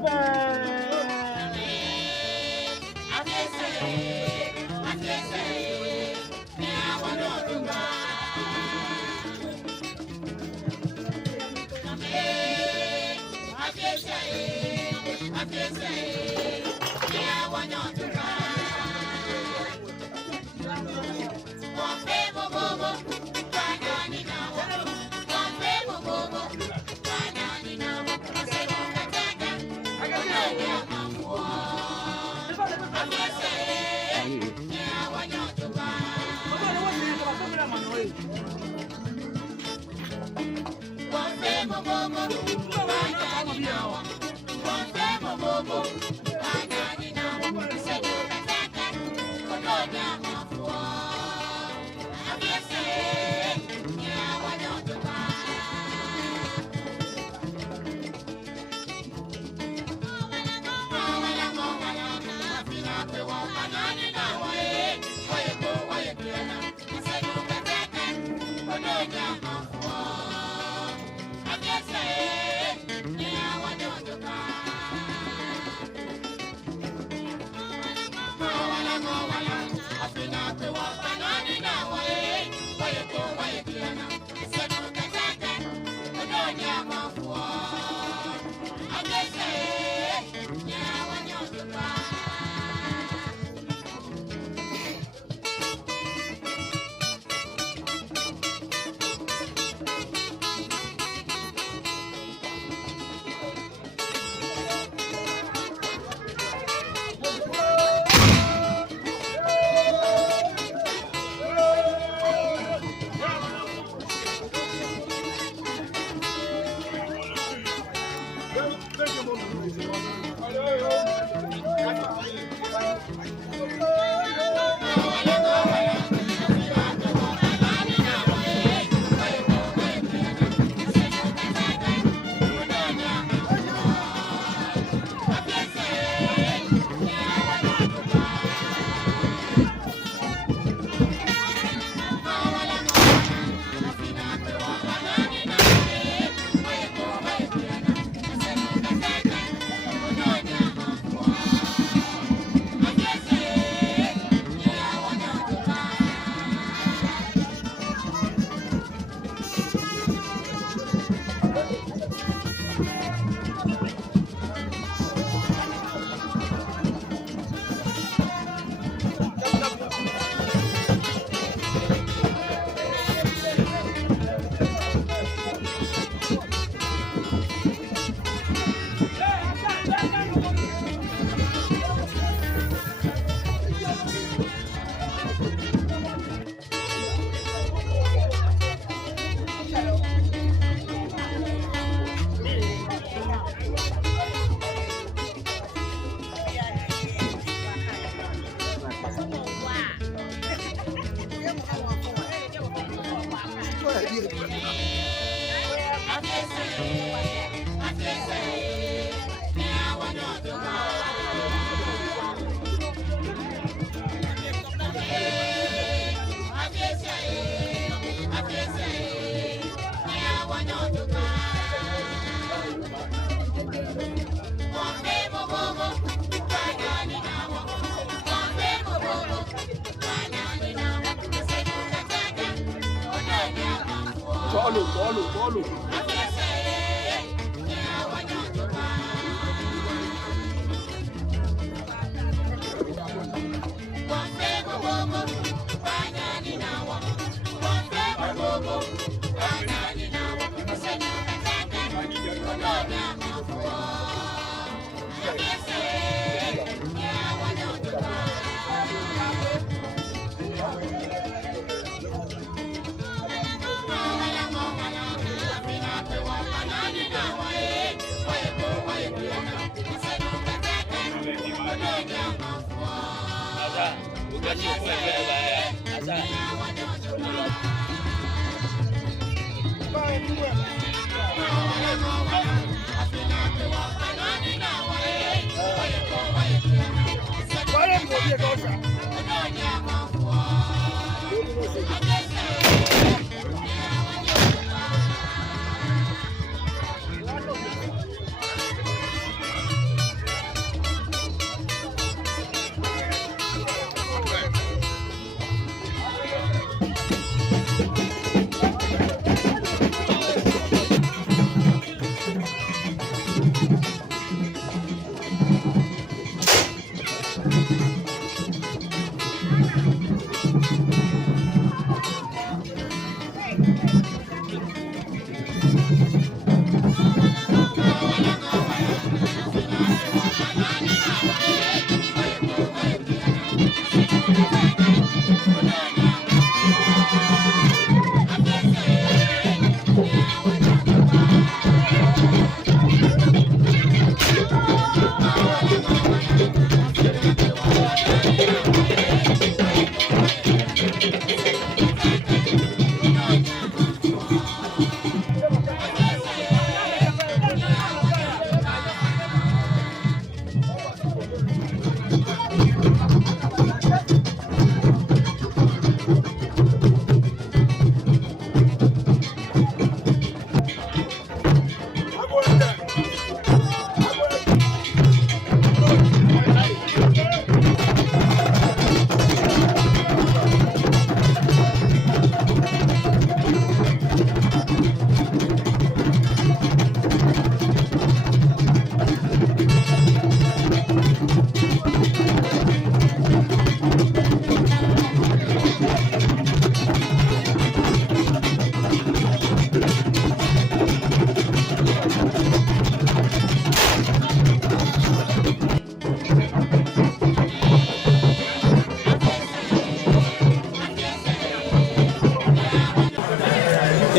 Bolo.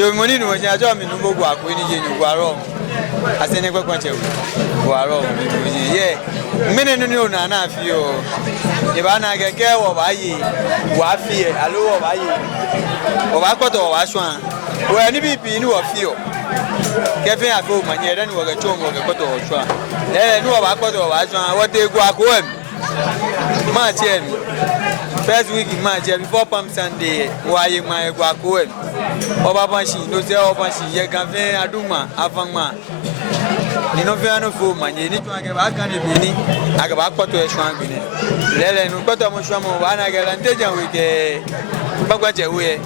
Yo money no nya jo mi no go akwe ni je nyuguaro asene kwekwache guaro ye mene no na na afi o e ba na gege wo ba yi wa fi e alo wo ba yi o ba koto wa so an wo ni bibi ni wo fi o ke fe afo manye da ni wo ga chongo ga koto wo so an ni wo ba koto wa so an wo te gu akwo em ma che first week in March before Palm Sunday wa yi ma gu akwo em Oba Banshi, no say Oba Banshi, ye can fe aduma, afangma. Ni no fe ano fo manye, ni tu age ba kan ebini, age ba kpoto e swan bini. Lele no kpoto mo swan mo ba na ge lante jan we ke bagwa je we.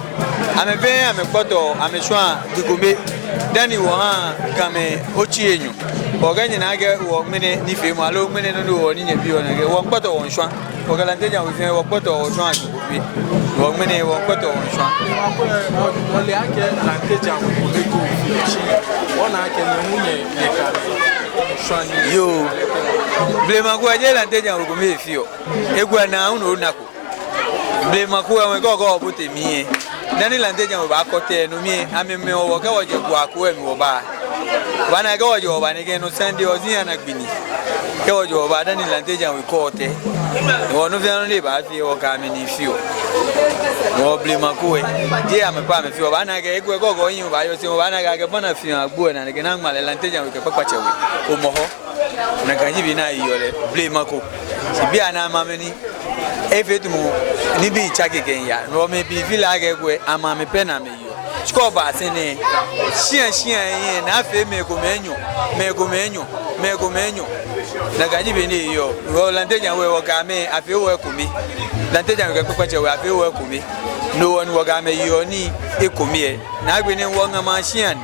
Ame fe ame kpoto, ame swan dugome. Dani wo han kame ochi enyu. Oga nyina age wo mene ni fe mo alo mene no no ni nya bi o na ge wo kpoto won swan. Oga lante jan we fe wo kpoto wo swan dugome. Wo mene wo kpoto won swan. Ole ake lante jan we ko leto fi. Ona ake ne munye ye ka swan yo. Blema ku aje lante jan we ko me fi o. Egwa na unu na ko. Blema ku we go bote mi. Nani lante jan we ba kote no mi ameme o ke wo je ku akwo mi wo ba. Wana ke wo je wo ba ne ke no Sunday o zin na gbini. Ke wo je wo ba dani lante jan we kote. Wo no fi anu le ba fi o ka mi ni fi o. Wo blema ku we. Je ame pa me fi o ba na ke egwe go yin ba yo se wo ba na ga ke bona fi agbo na ke na ngmale lante jan we ke papache we. O mo ho. Na kan yibi na iyo le blema ku. Si bi ana ma me ni efetumu ni bi chake kenya no me bi vila gegwe ama me pena me yo chiko ba sene shia yin na fe me ko menyo na gaji be ni yo ro lante jan we wo ga me afi wo ku mi lante jan we ko che we afi wo ku mi no won wo ga me yo ni e ku mi e na gbe ni wo nga machine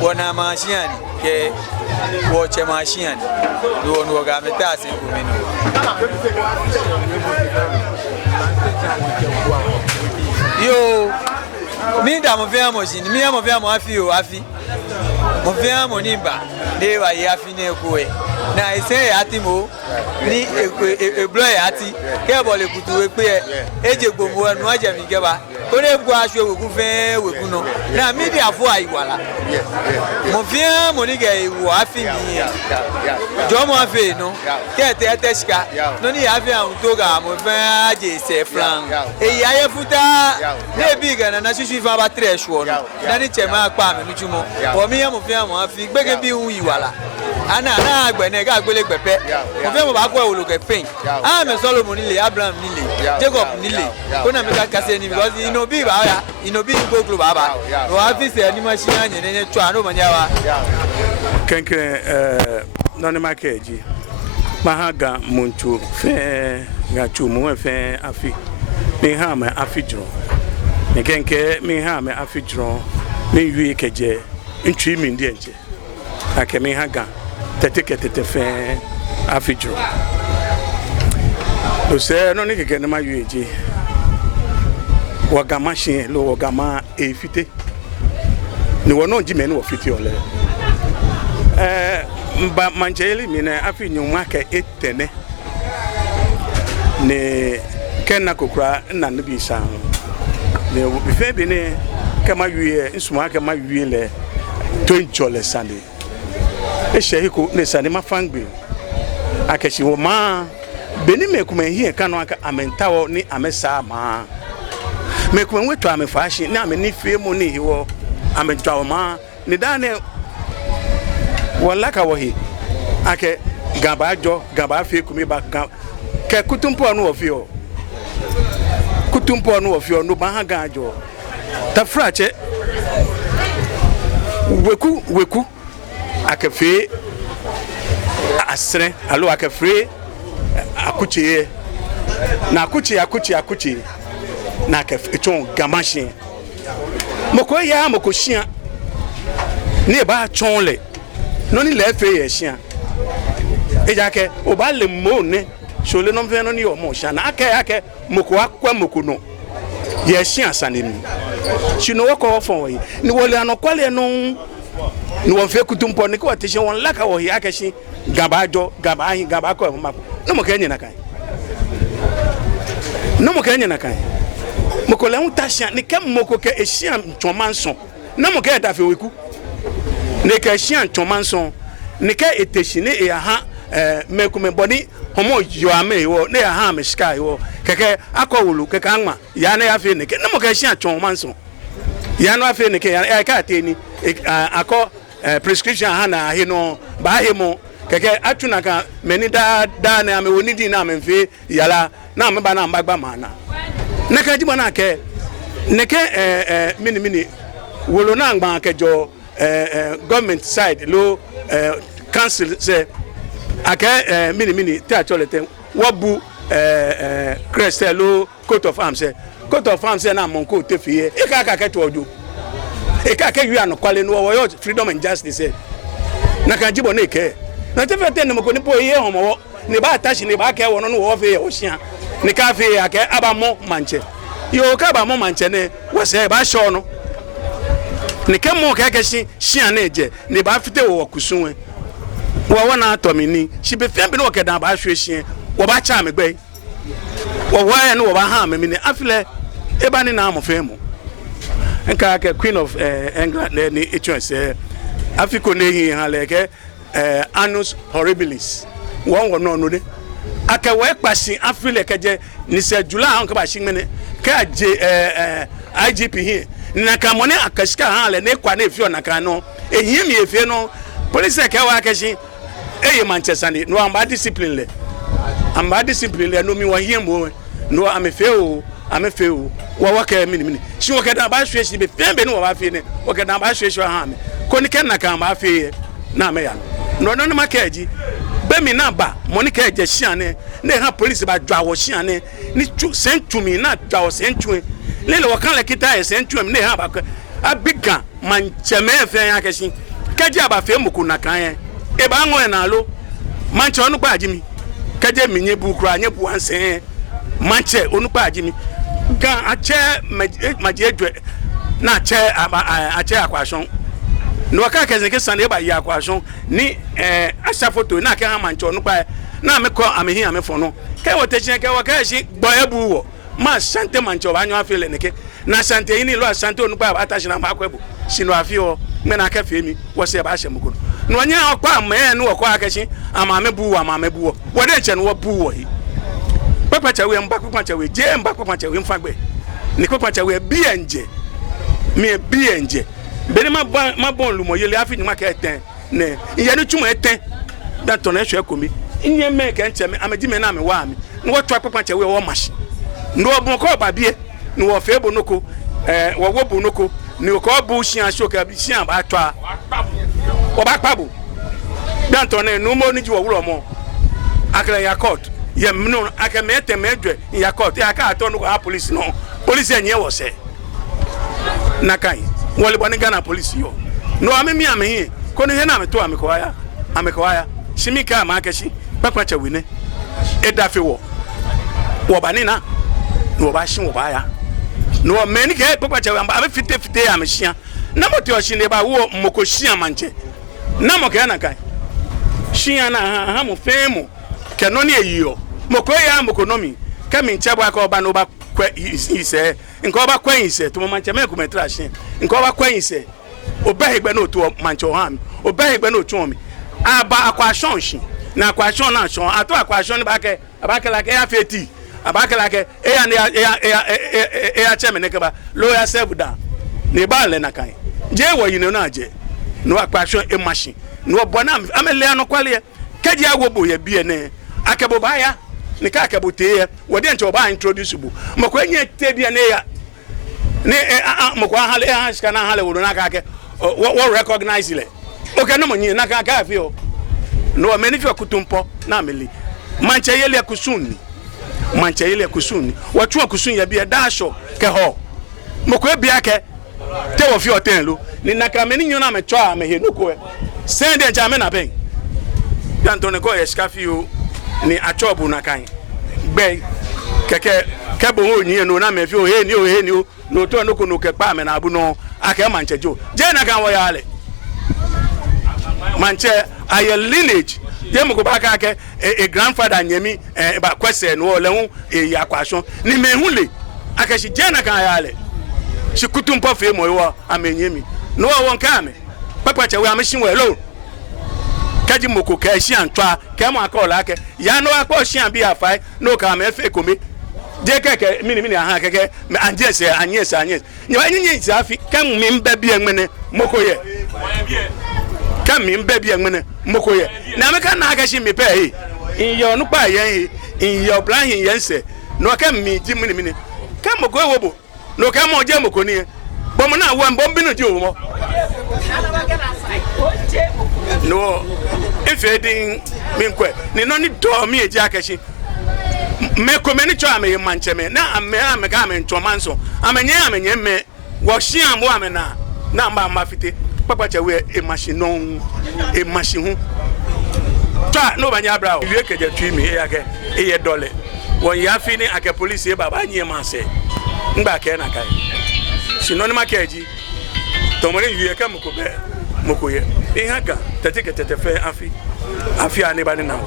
wo na machine ke wo che machine no won wo ga me ta se ku mi no yo mi da mo fe mo sin mi mo fe mo afi o afi mo fe mo ni ba de wa yi afi ne ku e na ise ati mo ni e blo e ati ke bo le kutu we pe eje gbogbo enu aje mi geba ko le bu aso ewegun fe wegun no na media fo ayiwala mo fe mo ni ge wo afi mi jo mo afi no ke te sika no ni afi an to ga mo fe aje se flan e yaye futa ne bi ga na susu fa ba tre so no na ni chema pa mi nujumo o mi mo fe mo afi gbege bi hu yiwala ana na agbene ga gbele pepe mo fe mo ba ko oloke pain me Solomon nile Abraham nile Jacob nile ko na me ka kase ni because inobi ba ya inobi go glo baba o office ani machine anye ne twa no manya wa kenke noni makeji mahaga muntu fe ga chumu fe afi mi ha me afi dro ne kenke mi ha me afi dro mi wi keje ntwi mi ndi enche ake mi haga tete fe afi dro to say no ni keke na ma yueji waga machine lo waga ma efite ni wono jime ni wo fiti ole mba manjeli mi na afi nyuma ka etene ne kenna kokura na no bi san ne bi fe bi ne kama yuye nsuma kama yuye le to njole sande e shehiko ne sande ma fangbe akashi wo ma beni me kuma hie kanu aka amentawo ni amesa ma me kuma wetu amefashi ni ameni fie mu ni hiwo amentawo ma ni dane wala ka wohi ake gaba fie kumi ba ke kutumpo anu ofio no ba ha gajo ta frache weku akafe asre alo akafe akuchie na akuchie na akafe chon gamashin moko ya moko shia ni ba chonle no ni le fe ye shia eja ke o ba le mo ne shole no mve no ni o mo sha na ake moko akwa moko no ye shia sanemi shino wako ofon yi ni wole anokwale no ni won fe kutumpo ni ko ateshe won laka wo ya kashi gaba ko ma no mo kenye na kai moko le untasha ni kem moko ke ehia ntomanso na mo ke da fe weku ni ke ehia ntomanso ni ke eteshi ni e ha mekume boni homo yo ame wo ne ha me sky wo keke akọwulu keke anma ya na ya fe ni ke na mo ke ehia ntomanso ya no afi ni ke ya ka ateni akọ prescription ha na he no ba he mo keke atuna ka meni da na me woni di na me mfe yala na me ba na mbagba mana na ka jibo na ke ne ke mini wolo na ngba kejo government side lo council say ake mini te acholete wabu crestelo coat of arms na monko tefie e ka keto ojo e ka yu anokwale no wo freedom and justice na ka jibo na ke na te fete ne moko ni po ye homo ni ba atashi ni ba ke wono no wo fe ye ohia ni ka fe ya ke abamo manche yo ka ba mo manche ne wo se ba sho no ni ke mo ka shi shia na eje ni ba fite wo kusunwe wo wona atomini shi be fe bi no ke dan ba hwe hie wo ba cha me gbe wo wa no wo ba ha me ni afile e ba ni na amofe mu nka ke Queen of England ni echo se Africa ne hi ha leke annus horribilis won no de aka we kpasi afile keje ni se jula han ka ba shimene ka je IGP hi na ka mone akashika ha le ne kwa na efio na ka no ehie mi efie no police ke wa akashi eye Manchester ni no amba discipline le no mi wa hie mo no amefeo wa waka mini shi waka da ba hwe shi be fembe no wa fa ne waka da ba hwe shi ha me ko ni ken na ka ba fa na me ya no ma ka ji be mi na ba mo ni ka je shi ane ne ha police ba dwa wo shi ane ni sentumi na dwa wo sentumi lele wa kan le kita e sentumi ne ha ba abiga mancheme fe ya ka shi ka ji aba fe muku na kan e ba ngo na lo manche onu pa ajimi ka je minye bu kura nye bu anse manche onu pa ajimi ga ache majedwe na ache akwashon no ka ka zeke sande ba ya akwashon ni asa photo na ka mancho no pa na me ko amehi amefo no ka wotechen ka wakashi gboyebu wo ma sante mancho ba nyo afele neke na sante ini lo sante onu pa atashi na makwebu sino afio me na ka femi wo se ba hyemuko no anya okwa me no okwa akashi amamebu wo wo de che no wo bu wo hi Papa we mbakwacha we je mbakwacha we mfagbe ni kwakwacha we bienje bere ma bon lu mo yele afi nyuma ka eten ne iye ni tuma eten da to na hwe komi inye me ka ncheme ameji me na me wa mi no wo twa kwakwacha we wo mashi no obon ko ba bie no wo fe bonoko wo wo bonoko ni ko bu shian shoka bi shian ba twa wo ba kpabo da to na no mo ni ji wo wuro mo akra ya court ye no aka mete medwe ya court ya ka atonu ko police no police enye wo se na kai wole boni Ghana police yo no amemi amehi ko ni he na meto amekowaya shimika ma akashi pakwacha wine edafe wo wo banina no ba hye wo ba ya no meni ke papa che amba abe fite ya mehia na mo te o hye ne ba wo moko hia manche na mo ke na kan hia na ha mo femu ke no ne yiyo moko ya moko no mi ka mi nche ba ka oba no ba kwa ise nko ba kwa ise to mo manche me ko metra hye nko ba kwa ise oba hegbe no to manche o ha mi oba hegbe no to mi aba akwa shonshi na akwa shon na shon ato akwa shon ba ke la ke ya feti abaka la ke e cheme ne ke ba lawyer serve down ne ba le na kan je wo yin na je no akwa shon e machine no bona amele ano kwale ke je awobo ye bie ne akebo ba ya ne ka akebo te ye wo de nche oba introduce bu mako enye te bie ne ya ne mako hale ha shika na hale wo na ka ke wo recognize le okay no mo nyi na ka ka fi o no meni fi akutumpo na ameli manche yele kusuni manche yele kusuni watu akusuni ya bia dasho ke ho moko bia ke te wo fi hotel lo ni naka meni nyona me twa me he nuko e send de jame na ben yantone ko e skafi o ni achobu na kan gbe keke kebo ho nyi no na me fi o he ni o no to no ko no ke pa me na abu no aka manche jo je na kan wo ya ale manche aye lineage dem go back ake a grandfather nyemi ba kwese no le hu e yakwaso ni mehule ake shi jena kan yale shi kutumpo fe mo yo amenyemi no won ka me papa che we amshin we lo kaji moko ka shi antwa ka mo akola ake ya no akpo shi an bi afai no ka me fe komi je keke mini aha keke me anjese anyes nyi nyi zafi kan mi mba bi enmene moko ye kan mi mba bi enmene moko ye na me kan na agashi mi pe yi in yo no pa yen in yo plan yen se no kan mi ji mini kan moko e wobo no kan mo je moko ni bo mo na wo mbo binu ji o mo no if edin mi nkwe ni no ni do mi eji akashi me komeni cho ame manche me na ame ka ame ntomanso amenye me wo hia mo ame na mba mafite papa che we e machine hu ta no banya bra o wie keje twi mi e yake e ye dole won ya fi ni ake police e baba nyi ma se ngba ke na kai sinonima keji to mo ni wie ka moko ye e haka tete fe afi ani ba ni na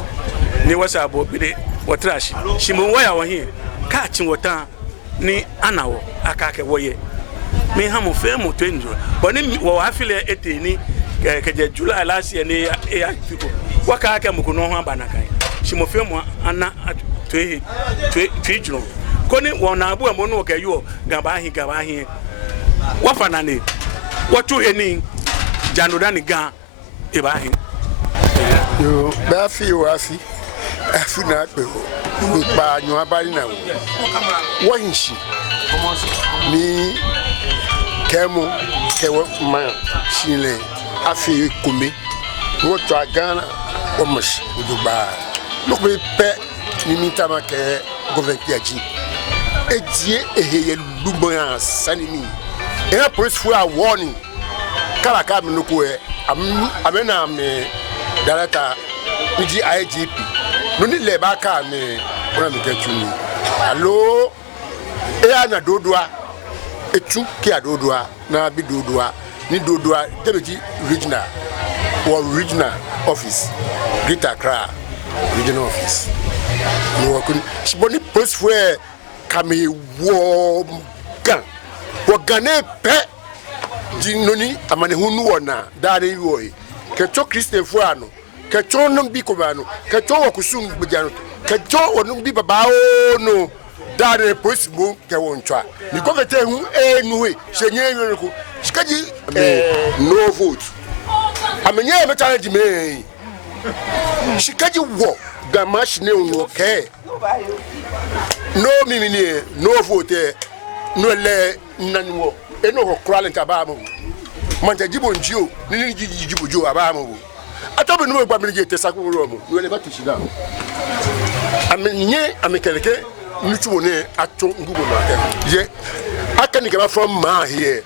ni wasa abo bide watrash shimu waya wo hin ka chi wota ni anawo akake woye me ha mo fe mo twenjo boni wo afile eteni keje July last year ni e afiko waka aka mo kuno ho abanakan shimu fe mo ana twenjo koni wona abu mo no ke yo gaba hin wafana ni watu heni janodani ga ibahin yo ba fi o afi afuna pe o pa nyo abari na wo hinshi ni kemo kewo ma shile afi kumi wo to agana o moshi oduba no pe ni mitama ke government aji ejie eheye lubo ya sanimi e police for a warning kala ka mi nuko e amena me director uji IGP no ni le ba ka me ona mi ketuni allo e ana dodua etu ki adodua na bi dodua ni dodua debeji regional office Greater Accra regional office no kun siboni post for kame wo gane pe jinoni amane hunu wona dare yoy kecho Christian fuano kecho no bi kobano kecho wakusum bujano kecho wonu bi babao no dare possible ke wontwa ni govete hu enuwe senye yonko shikaji no vote amenye me challenge me shikaji wo gamash ne no ke no mimini no vote no le nanwo eno ho kralen tabamu manja jibo njio nini jibo jo abamu atobe no gba mi je tesaku romo no le batu shida amenye amekeleke nutuwo ne ato ngugo na ye akani ke ma from ma here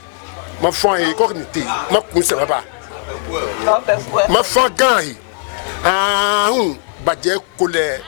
ma from here ko ni te ma kunse baba ma from gan hi hu baje kole